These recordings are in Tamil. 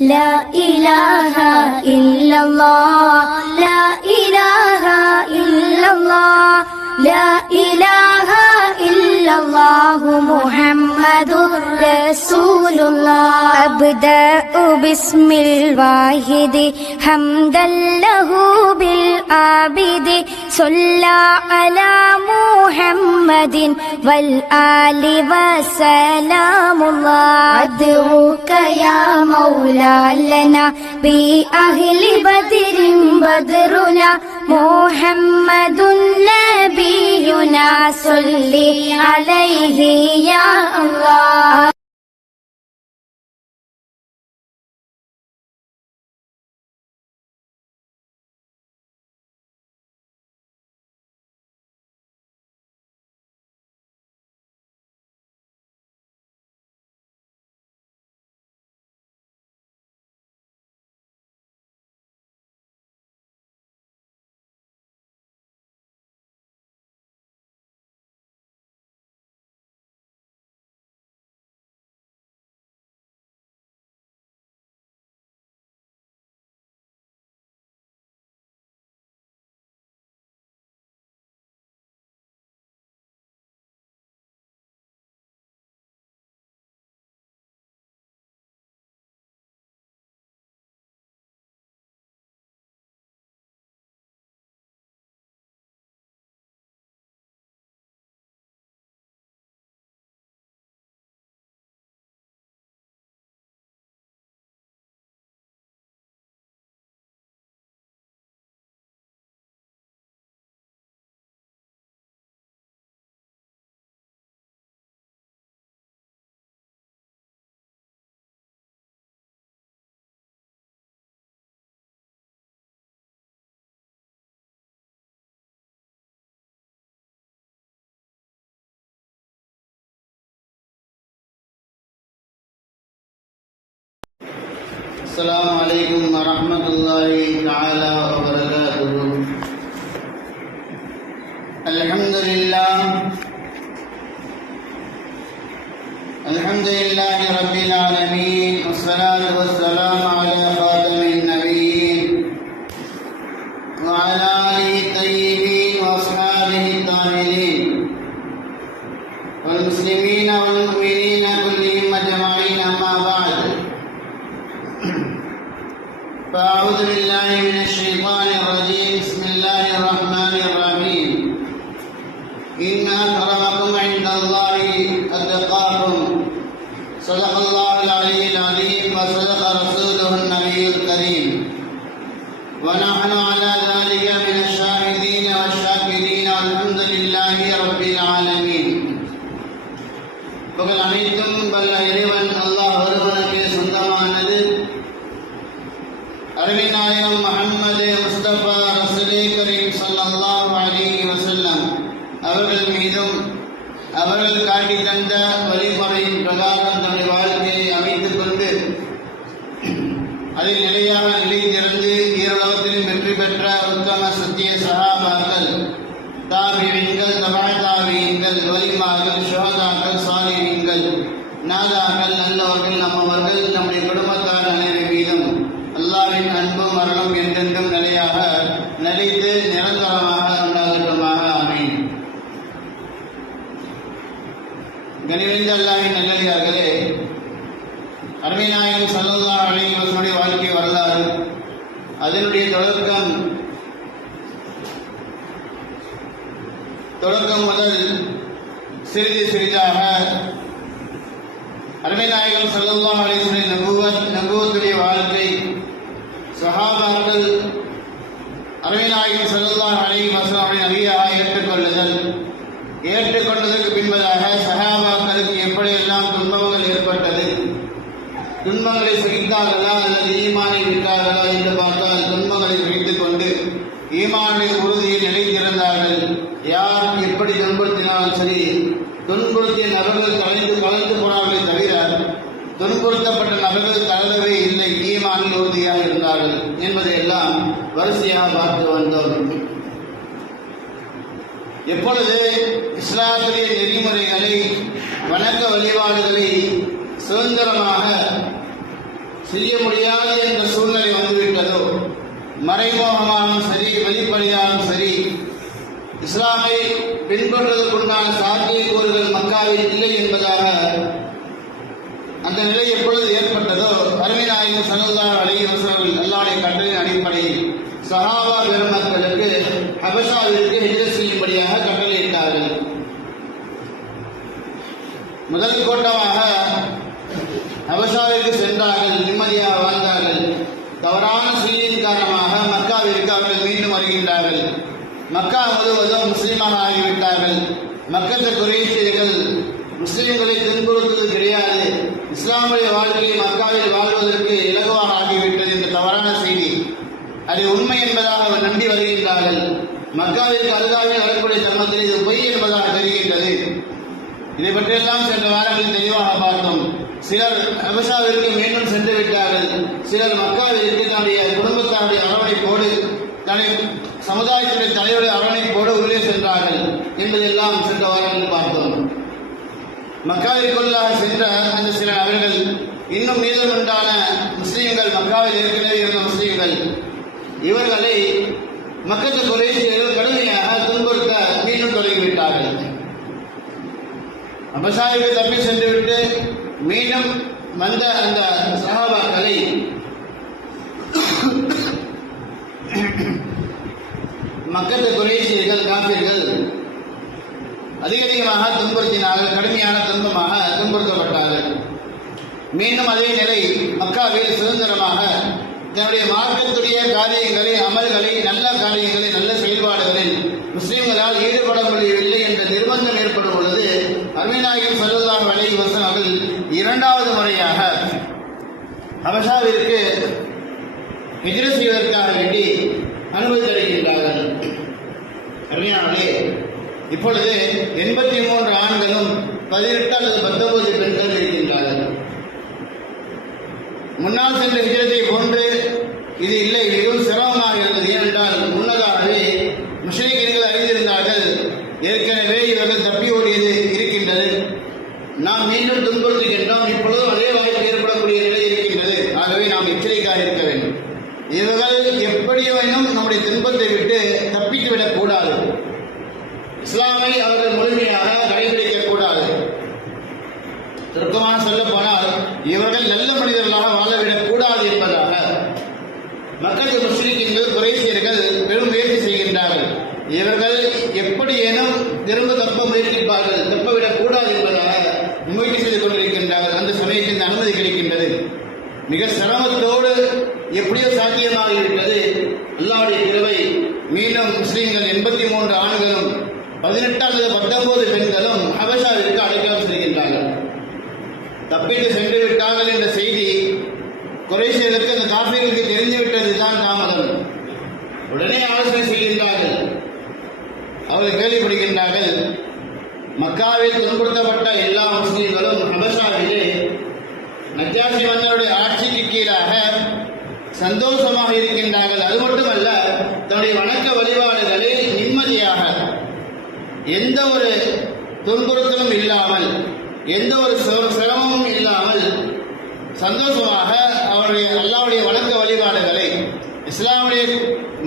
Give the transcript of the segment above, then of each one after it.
لا إله إلا الله لا إله إلا الله لا إله إلا الله محمد رسول الله أبدأ باسم الواحد حمدا له بالعابد صلى على محمد والآل وسلام الله أدعوك يا مولا لنا بأهل بدر بدرنا محمد نبينا صل عليه يا الله. السلام عليكم ورحمة الله تعالى وبركاته. الحمد لله رب العالمين والصلاة والسلام على خاتم النبيين وعلى آله الطيبين وأصحابه الطاهرين والمسلمين والمؤمنين كلهم أجمعين. أما بعد، فأعوذ بالله من الشيطان الرجيم. بسم الله الرحمن الرحيم. إن أكرمكم عند الله أتقاكم. صدق الله العلي العظيم وصدق رسوله النبي الكريم. ونحن على ذلك من الشاهدين والشاكرين والحمد لله رب العالمين. புகழ் அனைத்தும் வல்ல இறைவன் அல்லாஹ் ஒருவனுக்கு சொந்தமானது. அருமைநாயகம் முஹம்மது முஸ்தபா ரசூலே கரீம் ஸல்லல்லாஹு அலைஹி வஸல்லம் அவர்கள் மீதும் அவர்கள் காட்டி தந்த வழிமுறையின் பிரகாரம் தன்னுடைய வாழ்க்கையை அமைத்துக் கொண்டு அதில் நிலையாக நிலைத்திருந்து ஈரோலகத்திலும் வெற்றி பெற்ற உத்தம சத்திய சஹாபாக்கள், தாபிஈன்கள், தபா தாபிஈன்கள், வலிமார்கள், ஷுஹதாக்கள், சாலிஹீன்கள், நாதாக்கள், நல்லவர்கள், நம்மவர்கள், நம்முடைய குடும்பத்தார் அனைவரின் மீதும் அல்லாஹ்வின் அன்பும் மரணம் என்றென்றும் நிலையாக நிலைத்து நிரந்தரமாக உண்டாகட்டுமாக. ஆமீன். கனிவறிந்த அல்லாஹ்வின் நல்லடியார்களே, அருமைநாயகம் ஸல்லல்லாஹு அலைஹி வஸல்லம் வாழ்க்கை வரலாறு, அதனுடைய தொடக்கம் முதல் சிறிது சிறிதாக அருமைநாயகம் ஸல்லல்லாஹு அலைஹி வஸல்லம் நபுவத்துடைய வாழ்க்கை, சஹாபாக்கள் அருமைநாயகம் ஸல்லல்லாஹு அலைஹி வஸல்லம் நபியாக ஏற்றுக்கொண்டதற்கு பின்பதாக சஹாபாக்களுக்கு எப்படியெல்லாம் துன்பங்கள் ஏற்பட்டது, துன்பங்களை சகித்தார்களா அல்லது ஈமானை விட்டார்களா என்று பார்த்தால் துன்பங்களை சகித்துக் கொண்டு ஈமானுடைய உறுதியில் நிலைத்திருந்தார்கள். யார் எப்படி துன்புறுத்தினாலும் சரி, துன்புறுத்திய நபர்கள் கலந்து போனார்களே தவிர துன்புறுத்தப்பட்ட நபர்கள் கலந்தவே இல்லை, ஈமானில் உறுதியாக இருந்தார்கள் என்பதையெல்லாம் வரிசையாக பார்த்து வந்தோம். எப்பொழுது இஸ்லாத்துடைய நெறிமுறைகளை, வணக்க வழிபாடுகளை சுதந்திரமாக செய்ய முடியாது என்ற சூழ்நிலை வந்துவிட்டதோ, மறைமுகமாகவும் சரி வெளிப்படையாகவும் சரி இஸ்லாமை பின்பற்றுவதற்குண்டான சாத்தியக்கூறுகள் மக்காவில் இல்லை என்பதாக அந்த நிலை எப்பொழுது ஏற்பட்டதோ, அருமை நாயகம் ஸல்லல்லாஹு அலைஹி வஸல்லம் அல்லாஹ்வுடைய கட்டளையின் அடிப்படையில் சஹாபா பெருமக்களுக்கு ஹபஷாவிற்கு ஹிஜ்ரத் செய்யும்படியாக கட்டளையிட்டார்கள். முதல் கோட்டமாக ஹபஷாவிற்கு சென்றார்கள், நிம்மதியாக வாழ்ந்தார்கள். தவறான செய்தியின் காரணமாக மக்காவிற்கு அவர்கள் மீண்டும் வருகின்றார்கள். மக்கா முழுவதும் முஸ்லீமாக ஆகிவிட்டார்கள். மக்கத்து குறைஷிகள் முஸ்லீம்களை துன்புறுத்துவது கிடையாது, இஸ்லாமுடைய வாழ்க்கையை மக்காவில் வாழ்வதற்கு இலகுவாக ஆகிவிட்டது என்ற தவறான செய்தி, அது உண்மை என்பதாக அவர் நம்பி வருகின்றார்கள். மக்காவிற்கு அருகாவில் வரக்கூடிய சமயத்தில் இது பொய் என்பதாக தெரிகின்றது. இதை பற்றியெல்லாம் சென்ற வாரங்களில் தெளிவாக பார்த்தோம். சிலர் ஹபஷாவிற்கு மீண்டும் சென்று விட்டார்கள், சிலர் மக்காவிற்கு தன்னுடைய குடும்பத்தாருடைய அரவணைப்போடு தன்னுடைய சமுதாயத்துடைய தலைவருடைய அரவணைப்போடு உள்ளே சென்றார்கள் என்பதெல்லாம் சென்ற வாரங்களில் பார்த்தோம். மக்காவிற்குள்ளாக சென்ற அந்த சில நபர்கள் இன்னும் மீதமுண்டான முஸ்லீம்கள், மக்காவில் ஏற்கனவே இருந்த முஸ்லீம்கள், இவர்களை மக்கத்து குறைஷிகள் கடுமையாக துன்புறுத்த மீண்டும் தொடங்கிவிட்டார்கள். ஹபஷாவிற்கு தப்பி சென்றுவிட்டு மீண்டும் வந்த அந்த சஹாபாக்களை மக்கத்து குறைஷிகள் காபிர்கள் அதிகமாக துன்புறுத்தினார்கள், கடுமையான துன்பமாக துன்புறுத்தப்பட்டார்கள். மீண்டும் அதே நிலை மக்காவில் சுதந்திரமாக தன்னுடைய மார்க்கத்துடைய காரியங்களை, அமல்களை, நல்ல காரியங்களை, நல்ல செயல்பாடுகளில் முஸ்லீம்களால் ஈடுபட முடியவில்லை என்ற நிர்பந்தம் ஏற்படும் பொழுது அருமை நாயகம் ஸல்லல்லாஹு அலைஹி வஸல்லம் அவர்கள் இரண்டாவது முறையாக ஹபஷாவிற்கு ஹிஜ்ரத் செய்வதற்காக வேண்டி அனுமதி தருகின்றார்கள். அருமையானே, இப்பொழுது 83 ஆண்களும் 18 அல்லது 19 பெண்கள் இருக்கின்றார்கள். முன்னால் சென்ற ஹிஜ்ரத்தை போன்று இது இல்லை, மிகவும் சிரமமாக இருந்தது. ஏனென்றால் முன்னதாகவே முஷ்ரிக்கீன்கள் அறிந்திருந்தார்கள், ஏற்கனவே இவர்கள் தப்பி ஓடியது இருக்கின்றது, நாம் மீண்டும் துன்புறுத்துகின்றோம், இப்பொழுதும் அதே வாய்ப்பு ஏற்படக்கூடிய நிலை இருக்கின்றது. ஆகவே நாம் எச்சரிக்கையாக இருக்க வேண்டும். இவர்கள் எப்படியும் நம்முடைய துன்பத்தை விட்டு தப்பித்துவிடக் கூடாது, இஸ்லாமை அவர்கள் முழுமையாக கடைபிடிக்க கூடாது. சுருக்கமாக சொல்ல போனால் இவர்கள் நல்ல மனிதர்களாக வாழவிடக் கூடாது என்பதாக மக்கள் முஸ்லிம்கள் குறைஷியர்கள் பெரும் முயற்சி செய்கின்றார்கள். இவர்கள் எப்படியேனும் திரும்ப தப்ப முயற்சிப்பார்கள், தப்பவிடக் கூடாது என்பதாக முயற்சி செய்து கொண்டிருக்கின்றார்கள். அந்த சமயத்தில் அனுமதி கிடைக்கின்றது. மிக சிரமத்தோடு எப்படியோ சாத்தியமாகிவிட்டது. அல்லாஹ்வுடைய கிருபை, மீண்டும் முஸ்லிம்கள் 83 ஆண்களும் 18 அல்லது 19 பெண்களும் ஹபஷாவிற்கு அழைக்கலாம் செல்கின்றார்கள். தப்பித்து சென்று விட்டார்கள் என்ற செய்தி குறைஷியர்களுக்கு, அந்த காஃபிர்களுக்கு தெரிந்துவிட்டதுதான் தாமதம். உடனே ஆலோசனை செய்கின்றார்கள். அவர்கள் கேள்விப்படுகின்றார்கள், மக்காவில் துன்புறுத்தப்பட்ட எல்லா முஸ்லிம்களும் ஹபஷாவிலே நஜ்ஜாஷி மன்னருடைய ஆட்சிக்கு கீழாக சந்தோஷமாக இருக்கின்றார்கள். அது மட்டுமல்ல, தன்னுடைய வணக்க வழிபாடுகளை நிம்மதியாக, எந்த ஒரு துன்புறுத்தலும் இல்லாமல், எந்த ஒரு சிரமமும் இல்லாமல் சந்தோஷமாக அவருடைய அல்லாஹ்வுடைய வணக்க வழிபாடுகளை, இஸ்லாமுடைய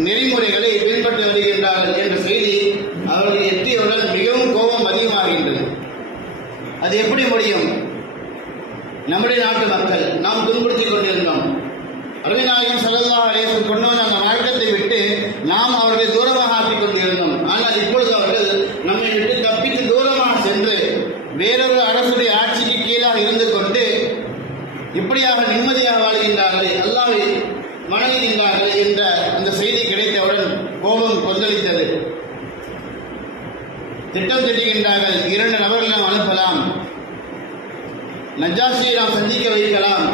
நெறிமுறைகளை பின்பற்றி வருகின்றார்கள் என்ற செய்தி அவர்கள் எட்டியவுடன் மிகவும் கோபம் அதிகமாகின்றது. அது எப்படி முடியும்? நம்முடைய நாட்டு மக்கள் நாம் துன்புறுத்திக் கொண்டிருந்தோம். அருமை நாயகம் ஸல்லல்லாஹு அலைஹி வஸல்லம் கொண்டு வந்த அந்த மார்க்கத்தை விட்டு நாம் அவர்களை தூரமாக ஆக்கிக் கொண்டிருந்தோம். ஆனால் இப்பொழுது அவர்கள் நம்மை விட்டு தப்பித்து தூரமாக சென்று வேறொரு அரசுடைய ஆட்சிக்கு கீழாக இருந்து கொண்டு இப்படியாக நிம்மதியாக வாழ்கின்றார்கள், அல்லாஹ்வை வணங்குகின்றார்கள் என்ற அந்த செய்தி கிடைத்தவுடன் கோபம் கொந்தளித்தது. திட்டம் திட்டுகின்றார்கள். 2 நபர்களை நாம் அனுப்பலாம், நஜ்ஜாஷியை நாம் சந்திக்க வைக்கலாம்,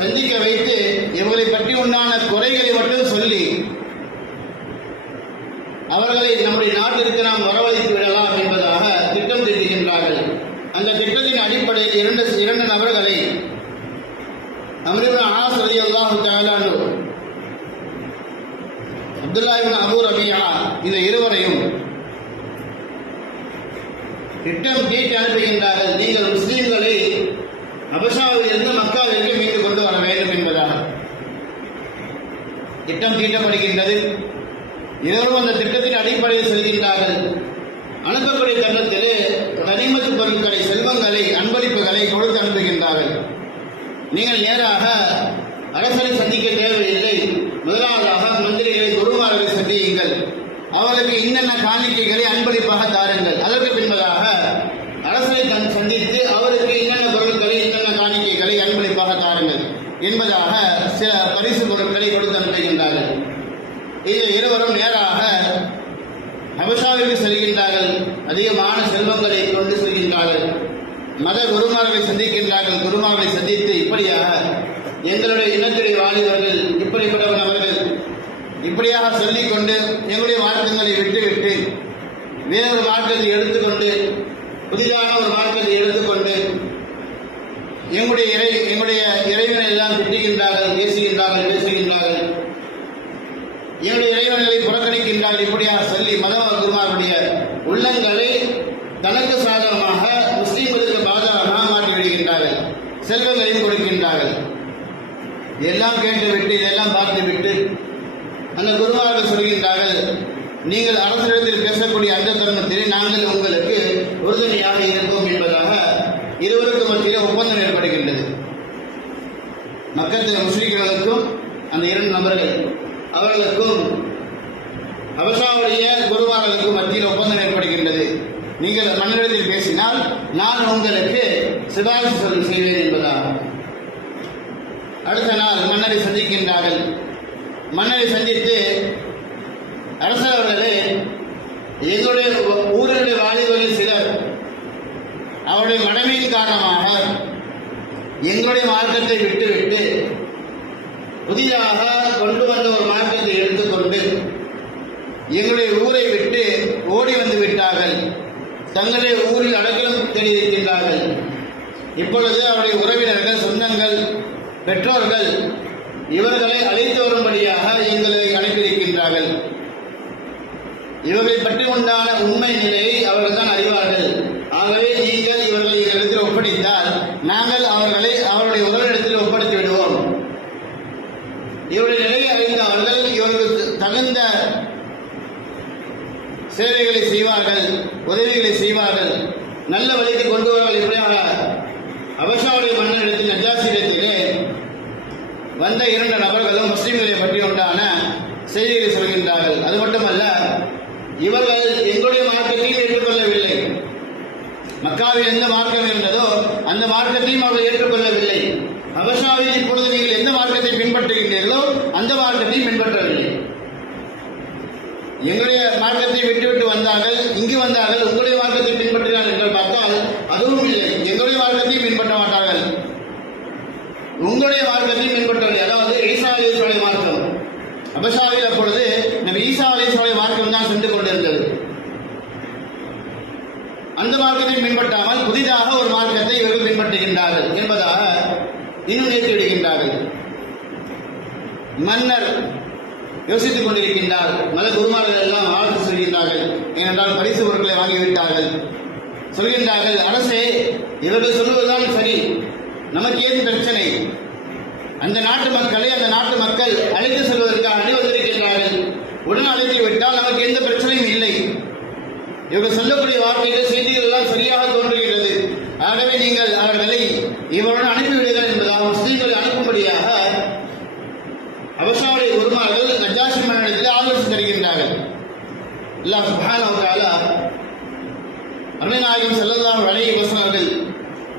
சந்திக்க வைத்து இவர்களை பற்றி உண்டான குறைகளை மட்டும் சொல்லி அவர்களை நம்முடைய நாட்டிற்கு நாம் வரவழைத்து விடலாம் என்பதாக திட்டம் தீட்டுகின்றார்கள். அந்த திட்டத்தின் அடிப்படையில் 2 நபர்களை அம்ர் இப்னு ஆஸ் ரலியல்லாஹு தஆலா அன்ஹு, அப்துல்லாஹ் இப்னு அபூ ரபியா, இந்த இருவரையும் திட்டம் தீட்டி அனுப்புகின்றார்கள். நீங்கள் முஸ்லிம்களை அபஷாவில் இருந்து மக்காவிற்கு மீண்டு கொண்டு வர வேண்டும் என்பதாக திட்டம் தீட்டப்படுகின்றது. இருவரும் அந்த திட்டத்தின் அடிப்படையில் செல்கின்றார்கள். அனுப்பக்கூடிய தருணத்திலே கனிமத்து பொருட்களை, செல்வங்களை, அன்பளிப்புகளை கொடுத்து அனுப்புகின்றார்கள். நீங்கள் நேராக அரசரை சந்திக்க தேவையில்லை, முதலாவதாக மந்திரிகளை, குருமார்களை சந்தியுங்கள், அவர்களுக்கு இன்னென்ன காணிக்கைகளை அன்பளிப்பாக தாருங்கள், அதற்கு பின்பதாக அரசரை சந்தித்து அவருக்கு இன்னென்ன பொருட்களை, இன்னென்ன காணிக்கைகளை அன்பளிப்பாக தாருங்கள் என்பதாக சில பரிசு பொருட்களை கொடுத்து அனுப்புகின்றார்கள். இதில் இருவரும் நேராக ஹபஷாவிற்கு செல்கின்றார்கள். அதிகமான செல்வங்களை கொண்டு செல்கின்றார்கள். மத குருமார்களை சந்திக்கின்றார்கள். குருமார்களை சந்தித்து இப்படியாக எங்களுடைய இனத்துடைய வாலிபர்கள் இப்படிப்பட்டவர்கள் இப்படியாக சொல்லிக்கொண்டு எங்களுடைய மார்க்கங்களை விட்டுவிட்டு வேறொரு மார்க்கத்தை எடுத்துக்கொண்டு புதிதான ஒரு மார்க்கத்தை எடுத்துக்கொண்டு எங்களுடைய இறைவனை எல்லாம் திட்டுகின்றார்கள், பேசுகின்றார்கள், எங்களுடைய இறைவன்களை புறக்கணிக்கின்றார்கள். இப்படியாக சொல்லி மத குருமாருடைய உள்ளங்களை தனக்கு சாதகமாக, முஸ்லீம்களுக்கு பாதகமாக மாற்றிவிடுகின்றார்கள். செல்வங்களையும் கொடுக்கின்றார்கள். எல்லாம் கேட்டுவிட்டு, இதெல்லாம் பார்த்துவிட்டு அந்த குருமார்கள் சொல்கின்றார்கள், நீங்கள் அரசிடத்தில் பேசக்கூடிய அந்த தருணத்தில் நாங்கள் உங்களுக்கு உறுதுணையாக இருப்போம் என்பதாக இருவருக்கு மத்தியில் ஒப்பந்தம் ஏற்படுகின்றது. மக்கத்தில் முஸ்லிம்களுக்கும் அந்த இரண்டு நபர்கள் அவர்களுக்கும் ஹபஷாவுடைய குருமார்களுக்கும் மத்தியில் ஒப்பந்தம் ஏற்படுகின்றது. நீங்கள் மன்னரிடத்தில் பேசினால் நான் உங்களுக்கு சிபாரிசு செய்வேன் என்பதாக. அடுத்த நாள் மன்னரை சந்திக்கின்றார்கள். மன்னரை சந்தித்து அரசர் அவர்களே, எங்களுடைய ஊரினுடைய வாலிபர்கள் சிலர் அவருடைய மனைவியின் காரணமாக எங்களுடைய மார்க்கத்தை விட்டுவிட்டு புதிதாக கொண்டு வந்த ஒரு மார்க்கத்தை எடுத்துக்கொண்டு எங்களுடைய ஊரை விட்டு ஓடி வந்து விட்டார்கள். தங்களுடைய ஊரில் அடைக்கலம் தேடியிருக்கின்றார்கள். இப்பொழுது அவருடைய உறவினர்கள், சொந்தங்கள், பெற்றோர்கள் இவர்களை அழைத்து வரும்படியாக எங்களை அனுப்பியிருக்கின்றார்கள். இவர்களை பற்றி உண்டான உண்மை நிலையை அவர்கள் தான் அறிவார்கள். ஆகவே நீங்கள் இவர்களை இடத்தில் ஒப்படைத்தால் நாங்கள் அவர்களை அவருடைய உறவினிடத்தில் ஒப்படைத்து விடுவோம். இவருடைய நிலையை அறிந்த அவர்கள் இவர்களுக்கு தகுந்த சேவைகளை செய்வார்கள், உதவிகளை செய்வார்கள், நல்ல வழிக்கு கொண்டு வருவார்கள். இப்படியாக ஹபஷாவுடைய மன்னரிடத்தில், நஜாசியிடத்திலே வந்த இரண்டு நபர்களும் முஸ்லிம்களை பற்றி உண்டான செய்திகளை சொல்கின்றார்கள். அது மட்டுமல்ல, இவர்கள் எங்களுடைய மார்க்கத்தையும் ஏற்றுக்கொள்ளவில்லை. மக்காவில் எந்த மார்க்கம் இருந்ததோ அந்த மார்க்கத்தையும் அவர்கள் ஏற்றுக்கொள்ளவில்லை. ஹபஷாவில் இப்பொழுது நீங்கள் எந்த மார்க்கத்தை பின்பற்றுகின்றீர்களோ அந்த மார்க்கத்தையும் பின்பற்றவில்லை. எங்களுடைய மார்க்கத்தை விட்டுவிட்டு வந்தார்கள், இங்கு வந்தார்கள், உங்களுடைய மார்க்கத்தை பின்பற்றினார்கள் என்று பார்த்தால் அதுவும் இல்லை. எங்களுடைய மார்க்கத்தையும் பின்பற்ற மாட்டார்கள், உங்களுடைய மார்க்கத்தையும் பின்பற்றவில்லை. அதாவது ஈசா அலைஹிஸ்ஸலாமுடைய மார்க்கம். ஹபஷாவில் அப்பொழுது நபி ஈசா அலைஹிஸ்ஸலாமுடைய மார்க்கம் தான் சென்று கொண்டிருந்தது. அந்த மார்க்கத்தை பின்பற்றாமல் புதிதாக ஒரு மார்க்கத்தை இவர்கள் பின்பற்றுகின்றார்கள் என்பதாக இன்னும் நேற்று விடுகின்றார்கள். மன்னர் யோசித்துக் கொண்டிருக்கின்றார். மத குருமார்கள் எல்லாம் வாழ்த்து சொல்கின்றார்கள். ஏனென்றால் பரிசு பொருட்களை வாங்கிவிட்டார்கள். சொல்கின்றார்கள், அரசே, இவர்கள் சொல்வதுதான் சரி, நமக்கு ஏது பிரச்சனை? அந்த நாட்டு மக்கள் அழைத்து செல்வதற்காக அணிவந்திருக்கின்றார்கள். உடன் அழைத்து விட்டால் நமக்கு எந்த பிரச்சனையும் இல்லை. இவர்கள் சொல்லக்கூடிய வார்த்தைகள், செய்திகள் எல்லாம் சரியாக தோன்றுகிறது. ஆகவே நீங்கள் அவர்களை இவருடன் அனுப்பிவிடுங்கள் என்பதாக முஸ்லீம்களை அனுப்பும்படியாக ஹபஷாவுடைய குருமார்கள் நஜாஷி மன்னரிடத்தில் ஆலோசனை தருகின்றார்கள். அல்லாஹ் சுப்ஹானஹு வ தஆலா அருமை நாயகம் ஸல்லல்லாஹு அலைஹி வஸல்லம் அவர்கள்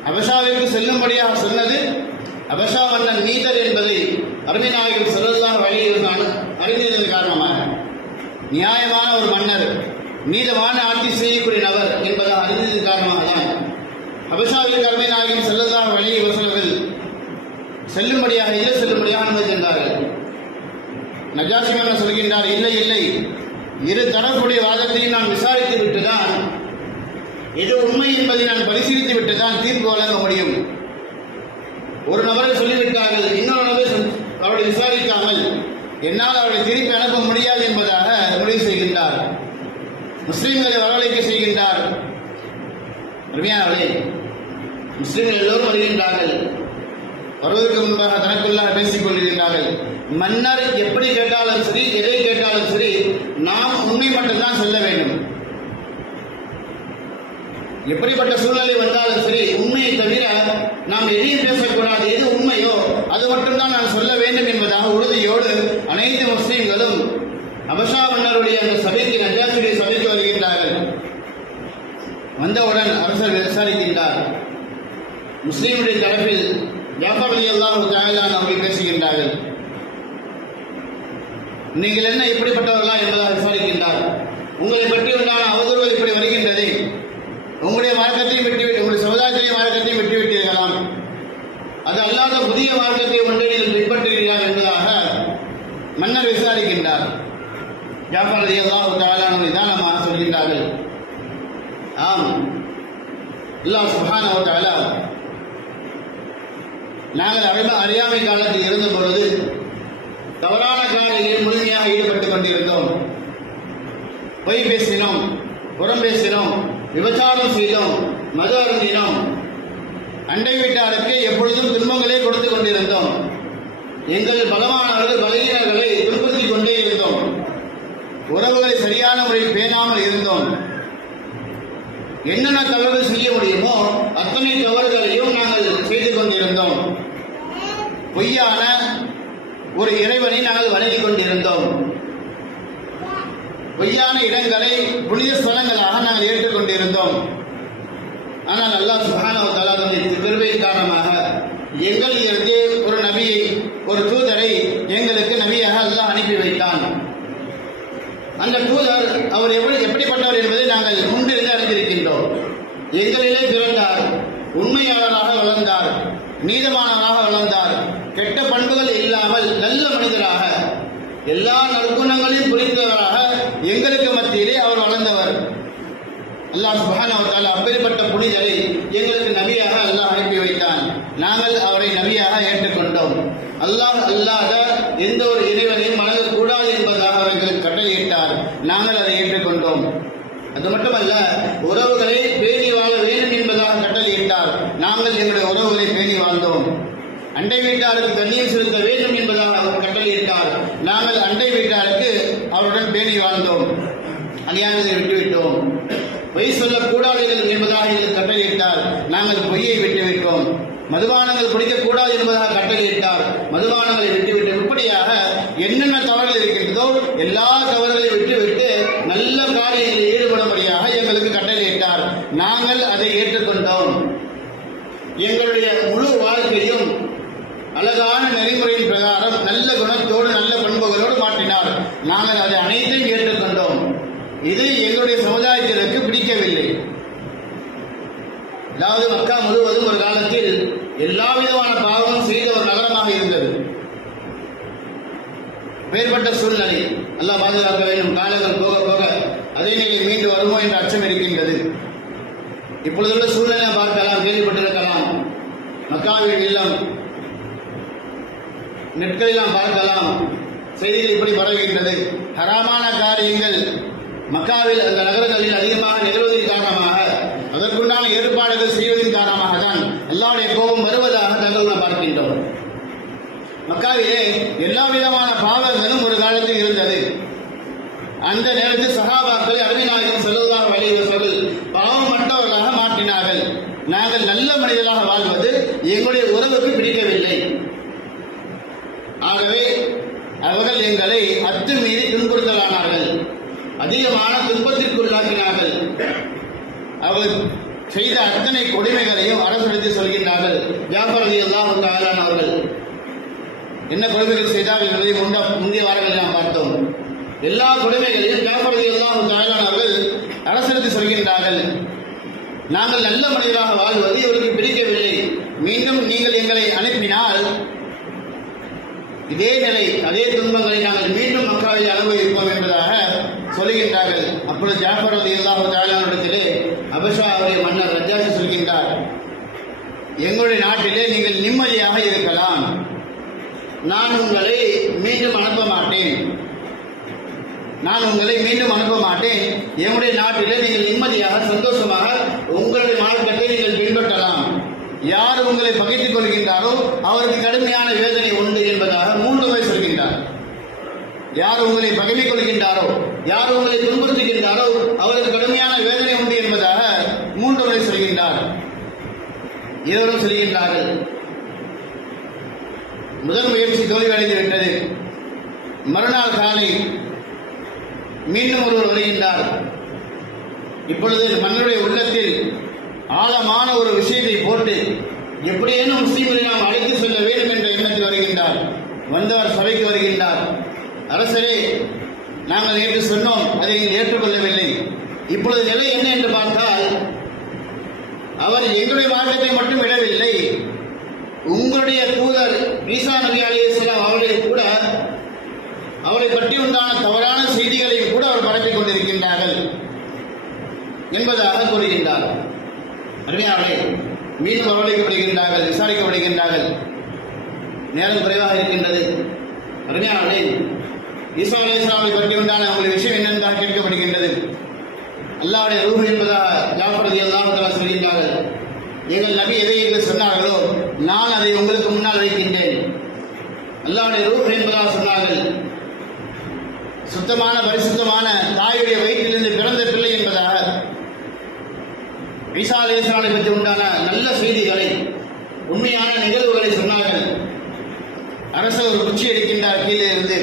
ஹபஷாவிற்கு செல்லும்படியாக சொன்னது ஹபஷா மன்னன் நீதர் என்பதை அருமை நாயகம் ஸல்லல்லாஹு அலைஹி வஸல்லம் அறிந்ததன் காரணமாக, நியாயமான ஒரு மன்னர், நீதமான ஆட்சி செய்யக்கூடிய நபர் என்பதாக அறிந்ததன் காரணமாக தான் ஹபஷாவிற்கு அருமை நாயகம் ஸல்லல்லாஹு அலைஹி வஸல்லம் அவர்கள் செல்லும்படியாக அனுமதிக்கின்றார்கள். நஜாஷி மன்னர் சொல்கின்றார், இல்லை, இரு தரப்புடைய வாதத்தையும் நான் விசாரித்து விட்டுதான், எது உண்மை என்பதை நான் பரிசீலித்து விட்டுதான் தீர்ப்பு வழங்க முடியும். ஒரு நபரை சொல்லிவிட்டார்கள், இன்னொரு நபரை அவரை விசாரிக்காமல் என்னால் அவரை திருப்பி அனுப்ப முடியாது என்பதாக முடிவு செய்கின்றார். முஸ்லிம்களை வரவழைக்க செய்கின்றார். அருமையானவர்களே, முஸ்லிம்கள் எல்லோரும் வருகின்றார்கள். வருவதற்கு முன்பாக தனக்குள்ளாக பேசிக் கொண்டிருக்கிறார்கள். மன்னர் எப்படி கேட்டாலும் சரி, எதை கேட்டாலும் சரி, நாம் உண்மை மட்டும்தான் சொல்ல வேண்டும். எப்படிப்பட்ட சூழ்நிலை வந்தாலும் சரி, உண்மையை தவிர நாம் எதையும் பேசக்கூடாது. எது உண்மையோ அது மட்டும்தான் நாம் சொல்ல வேண்டும் என்பதாக உறுதியோடு அனைத்து முஸ்லிம்களும் அபஷா மன்னருடைய அந்த சபைக்கு, நஜாஷியுடைய சபைக்கு வருகின்றார்கள். வந்தவுடன் அரசர் விசாரிக்கின்றார். முஸ்லிமுடைய தரப்பில் ஜாஃபர் ரலியல்லாஹு தஆலா அவர்கள் பேசுகின்றார்கள். நீங்கள் என்ன இப்படிப்பட்டவர்களா என்பதாக விசாரிக்கின்றார். உங்களை பற்றி உண்டான அவதூறுகள் இப்படி வருகின்றது. உங்களுடைய மார்க்கத்தையும் விட்டுவிட்டு, உங்களுடைய சமுதாயத்திலே மார்க்கத்தையும் விட்டுவிட்டீர்களாம். அது அல்லாத புதிய மார்க்கத்தை ஒன்றை நீங்கள் பின்பற்றுகிறீர்கள் என்பதாக மன்னர் விசாரிக்கின்றார். ஜாஃபர் ரலியல்லாஹு தஆலா நிதானமாக சொல்கின்றார்கள். ஆம், அல்லாஹ் சுப்ஹானஹு வ தஆலா நாங்கள் அறியாமை காலத்தில் இருந்த பொழுது தவறான காரியங்களில் முழுமையாக ஈடுபட்டுக் கொண்டிருந்தோம். பொய் பேசினோம், புறம் பேசினோம், விபச்சாரம் செய்தோம், மது அருந்தினோம், அண்டை வீட்டாருக்கு எப்பொழுதும் துன்பங்களே கொடுத்துக் கொண்டிருந்தோம். எங்கள் பலமானவர்கள் பலகீனர்களை துன்புறுத்திக் கொண்டே இருந்தோம். உறவுகளை சரியான முறையில் பேணாமல் இருந்தோம். என்னென்ன தவறுகள் செய்ய முடியுமோ அத்தனை தவறுகளையும் நாங்கள் செய்து கொண்டிருந்தோம். பொய்யான ஒரு இறைவனை நாங்கள் வணங்கிக் கொண்டிருந்தோம். பொய்யான இடங்களை புனித ஸ்தலங்களாக நாங்கள் ஏற்றுக்கொண்டிருந்தோம். ஆனால் அல்லாஹ் சுப்ஹானஹு வ தஆலா கிருபையின் காரணமாக எங்களிலிருந்து ஒரு நபியை, ஒரு தூதரை எங்களுக்கு நபியாக அல்லாஹ் அனுப்பி வைத்தான். அந்த தூதர் அவர் எப்படிப்பட்டவர் என்பதை நாங்கள் முன்பிருந்து அறிந்திருக்கின்றோம். எங்களிலே பிறந்தார், உண்மையாளராக வளர்ந்தார், நீதமானவராக வளர்ந்தார், கெட்ட பண்புகள் இல்லாமல் நல்ல மனிதராக, எல்லா நற்குணங்களையும் புரிந்தவராக எங்களுக்கு மத்தியிலே அவர் வளர்ந்தவர். அல்லாஹ் சுப்ஹானஹு வ தஆலா அப்படிப்பட்ட புனிதரை எங்களுக்கு நபியாக அல்லாஹ் அனுப்பி வைத்தான். நாங்கள் அவரை நபியாக ஏற்றுக்கொண்டோம். அல்லாஹ் அல்லாத எந்த ஒரு இறைவனையும் வணங்கக்கூடாது என்பதாக எங்களுக்கு கட்டளையிட்டார். நாங்கள் அதை ஏற்றுக்கொண்டோம். அது மட்டுமல்ல, உறவுகளை பேணி வாழ வேண்டும் என்பதாக கட்டளையிட்டார். நாங்கள் எங்களுடைய உறவுகளை பேணி வாழ்ந்தோம். அண்டை வீட்டாருக்கு கண்ணியம் செலுத்த வேண்டும் என்பதாக அவர் கட்டளையிட்டார். நாங்கள் அண்டை வீட்டாருக்கு அவருடன் பேணி வாழ்ந்தோம். அநியாயத்தை விட்டுவிட்டோம். பொய் சொல்லக்கூடாது என்பதாக எங்களுக்கு கட்டளையிட்டார். நாங்கள் பொய்யை விட்டுவிட்டோம். மதுபானங்கள் குடிக்கக்கூடாது என்பதாக கட்டளையிட்டார். மதுபானங்களை விட்டுவிட்டோம். இப்படியாக என்னென்ன தவறுகள் இருக்கின்றதோ எல்லா தவறுகளையும் விட்டுவிட்டு நல்ல காரியங்களில் ஈடுபடும்படியாக எங்களுக்கு கட்டளையிட்டார். நாங்கள் அதை ஏற்றுக்கொண்டோம். எங்களுடைய முழு வாழ்க்கையும் அழகான நெறிமுறையின் பிரகாரம் நல்ல குணத்தோடு நல்ல பண்புகளோடு மாற்றினார். நாங்கள் அதை அனைத்தையும் ஏற்றுக்கொண்டோம். இது எங்களுடைய சமுதாயத்திற்கு பிடிக்கவில்லை. அதாவது மக்கா முழுவதும் ஒரு காலத்தில் எல்லா விதமான பாவமும் செய்த ஒரு நகரமாக இருந்தது. வேறுபட்ட சூழ்நிலை அல்லாஹ் பாதுகாக்க வேண்டும். காலங்கள் போக போக அதே நிலை மீண்டு வருமோ என்ற அச்சம் இருக்கின்றது. இப்பொழுதுள்ள சூழ்நிலை பார்க்கலாம், கேள்விப்பட்டிருக்கலாம். மக்காவின் இல்லம் நெட்களெல்லாம் பார்க்கலாம், செய்திகள் இப்படி பரவுகின்றது. ஹராமான காரியங்கள் மக்காவில், அந்த நகரங்களில் அதிகமாக நிகழ்வதன் காரணமாக, அதற்குண்டான ஏற்பாடுகள் செய்வதன் காரணமாக தான் அல்லாஹ்வுடைய கோபம் வருவதாக தகவல் பார்க்கின்றோம். மக்காவிலே எல்லா விதமான பாவங்களும் ஒரு காலத்தில் இருந்தது. அந்த நேரத்தில் சஹாபாக்களை அருமைநாயகம் ஸல்லல்லாஹு அலைஹி வஸல்லம் பாவம் மற்றவர்களாக மாற்றினார்கள். நாங்கள் நல்ல மனிதர்களாக வாழ்வது எங்களுடைய உறவுக்கு பிடிக்கவில்லை. ஆகவே அவர்கள் எங்களை அத்துமீறி துன்புறுத்தலானார்கள், அதிகமான துன்பத்திற்குள்ளாக்கினார்கள். அவர்கள் செய்த அத்தனை கொடுமைகளையும் அரசு சொல்கின்றார்கள். ஜாஃபர் ரலியல்லாஹு தஆலா அவர்கள் என்ன கொடுமைகள் செய்தார் என்பதை முந்தைய வாரங்களில் நாம் பார்த்தோம். எல்லா கொடுமைகளையும் ஜாஃபர் ரலியல்லாஹு தஆலா அவர்கள் அரசு சொல்கின்றார்கள். நாங்கள் நல்ல மனிதராக வாழ்வது இவருக்கு பிடிக்கவில்லை. மீண்டும் நீங்கள் எங்களை அனுப்பினால் இதே நிலை, அதே துன்பங்களை நாங்கள் மீண்டும் மக்களில் அனுபவிப்போம் என்பதாக சொல்லுகின்றார்கள். அப்பொழுது ஜாஃபர் ரலியல்லாஹு தஆலா இடத்திலே அபஷா அவருடைய மன்னர் நஜாஷி சொல்கின்றார், எங்களுடைய நாட்டிலே நீங்கள் நிம்மதியாக இருக்கலாம், நான் உங்களை மீண்டும் அனுப்ப மாட்டேன். என்னுடைய நாட்டிலே நீங்கள் நிம்மதியாக சந்தோஷமாக உங்களுடைய மார்க்கத்தை நீங்கள் பின்பற்றலாம். யார் உங்களை பகைத்துக் கொள்கின்றாரோ அவருக்கு கடுமையான வேதனை உண்டு என்பதாக 3 முறை சொல்கின்றார். யார் உங்களை பகைமை கொள்கின்றாரோ, யார் உங்களை துன்புறுத்துகின்றாரோ அவருக்கு கடுமையான வேதனை உண்டு என்பதாக 3 முறை சொல்கின்றார். இருவரும் சொல்கின்றார்கள், முதல் முயற்சி தோல்வியடைந்து விட்டது. மறுநாள் காலை மீண்டும் ஒருவர் வருகின்றார். இப்பொழுது மன்னருடைய உள்ளத்தில் ஆழமான ஒரு விஷயத்தை போட்டு எப்படியேனும் முஸ்லீம்களை நாம் அழைத்து செல்ல வேண்டும் என்ற எண்ணத்தில் வருகின்றார். வந்தவர் சபைக்கு வருகின்றார். அரசரே, நாங்கள் நேற்று சொன்னோம், அதை ஏற்றுக்கொள்ளவில்லை. இப்பொழுது நிலை என்ன என்று பார்த்தால், அவர் எங்களுடைய மார்க்கத்தை மட்டும் விடவில்லை, உங்களுடைய தூதர் ஈசா நபி அலைஹிஸ்ஸலாம் அவர்களை கூட அவரை பற்றி உண்டான தவறான செய்திகளையும் கூட அவர் பரப்பிக் கொண்டிருக்கின்றார்கள் என்பதாக கூறுகின்றார். அருமையாளே, மீண்டும் வரவழைக்கப்படுகின்றார்கள், விசாரிக்கப்படுகின்றார்கள். நேரம் குறைவாக இருக்கின்றது. அருமையாளே, ஈசா அலைஹிஸ்ஸலாமை பற்றி உண்டான உங்களுடைய விஷயம் என்னென்றால் கேட்கப்படுகின்றது. அல்லாஹ்வுடைய ரூஹ் என்பதாக ஜாஃபர் ரலியல்லாஹு தஆலா சொல்கின்றார்கள், எங்கள் நபி எதை என்று சொன்னார்களோ நான் அதை உங்களுக்கு முன்னால் வைக்கின்றேன். அல்லாஹ்வுடைய ரூஹ் என்பதாக சொன்னார்கள், சுத்தமான பரிசுத்தமான தாயுடைய வயிற்றிலிருந்து பிறந்த பிள்ளை என்பதாக ஈசா அலைஹிஸ்ஸலாமை பற்றி உண்டான நல்ல செய்திகளை, உண்மையான நிகழ்வுகளை சொன்னார்கள். அரசர் ஒரு குச்சி எடுக்கின்றார், கீழே இருந்து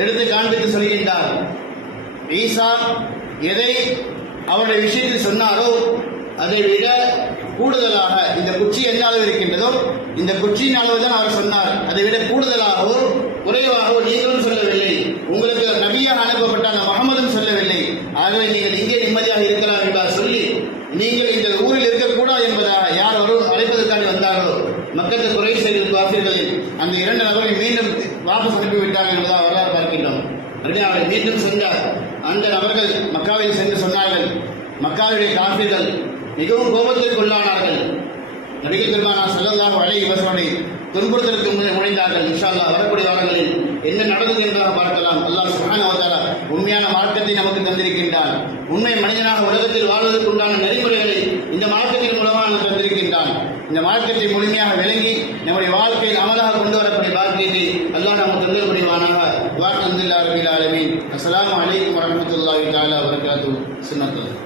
எடுத்து காண்பித்து சொல்கின்றார், ஈசா எதை அவருடைய விஷயத்தில் சொன்னாரோ அதை விட கூடுதலாக இந்த குச்சி என்ன அளவு இருக்கின்றதோ இந்த குச்சியின் அளவு தான் அவர் சொன்னார். அதை விட கூடுதலாகவோ குறைவாகவோ நீங்களும் சொல்லவில்லை, உங்களுக்கு நபியாக அனுப்பப்பட்ட அந்த முகமதும் சொல்லவில்லை. ஆகவே நீங்கள் இங்கே நிம்மதியாக இருக்கலாம் என்பதாக சொல்லி, நீங்கள் இந்த ஊரில் இருக்கக்கூடாது என்பதாக யார் வரும் அழைப்பதற்காக வந்தார்களோ மக்கத்து குறை செய்து வாசிகளில் அந்த 2 நபர்களை மீண்டும் வாபஸ் அனுப்பிவிட்டார்கள் என்பதாக வரலாறு பார்க்கின்றோம். அவரை மீண்டும் சென்றார். அந்த நபர்கள் மக்காவில் சென்று சொன்னார்கள். மக்காவுடைய காஃபிர்கள் மிகவும் கோபத்திற்கு உள்ளானார்கள். நபிகள் பெருமானார் ஸல்லல்லாஹு அலைஹி வஸல்லம் துன்புறுத்தலுக்கு முனைந்தார்கள். இன்ஷா அல்லாஹ் வரக்கூடிய வாரங்களில் என்ன நடந்தது என்பதாக பார்க்கலாம். அல்லாஹ் சுப்ஹானஹு வ தஆலா உண்மையான மார்க்கத்தை நமக்கு தந்திருக்கின்றான். உண்மை மனிதனாக உலகத்தில் வாழ்வதற்கு உண்டான நெறிமுறைகளை இந்த மார்க்கத்தின் மூலமாக தந்திருக்கின்றான். இந்த மார்க்கத்தை முழுமையாக விளங்கி நம்முடைய வாழ்க்கையில் அமலாக கொண்டு வரக்கூடிய பாக்கியத்தை அல்லாஹ் நமக்கு தந்தல் புரிவானாக. அஸ்ஸலாமு அலைக்கும் வரஹ்மத்துல்லாஹி தஆலா வ பரகாத்துஹு. சுன்னத்துல்லாஹ்.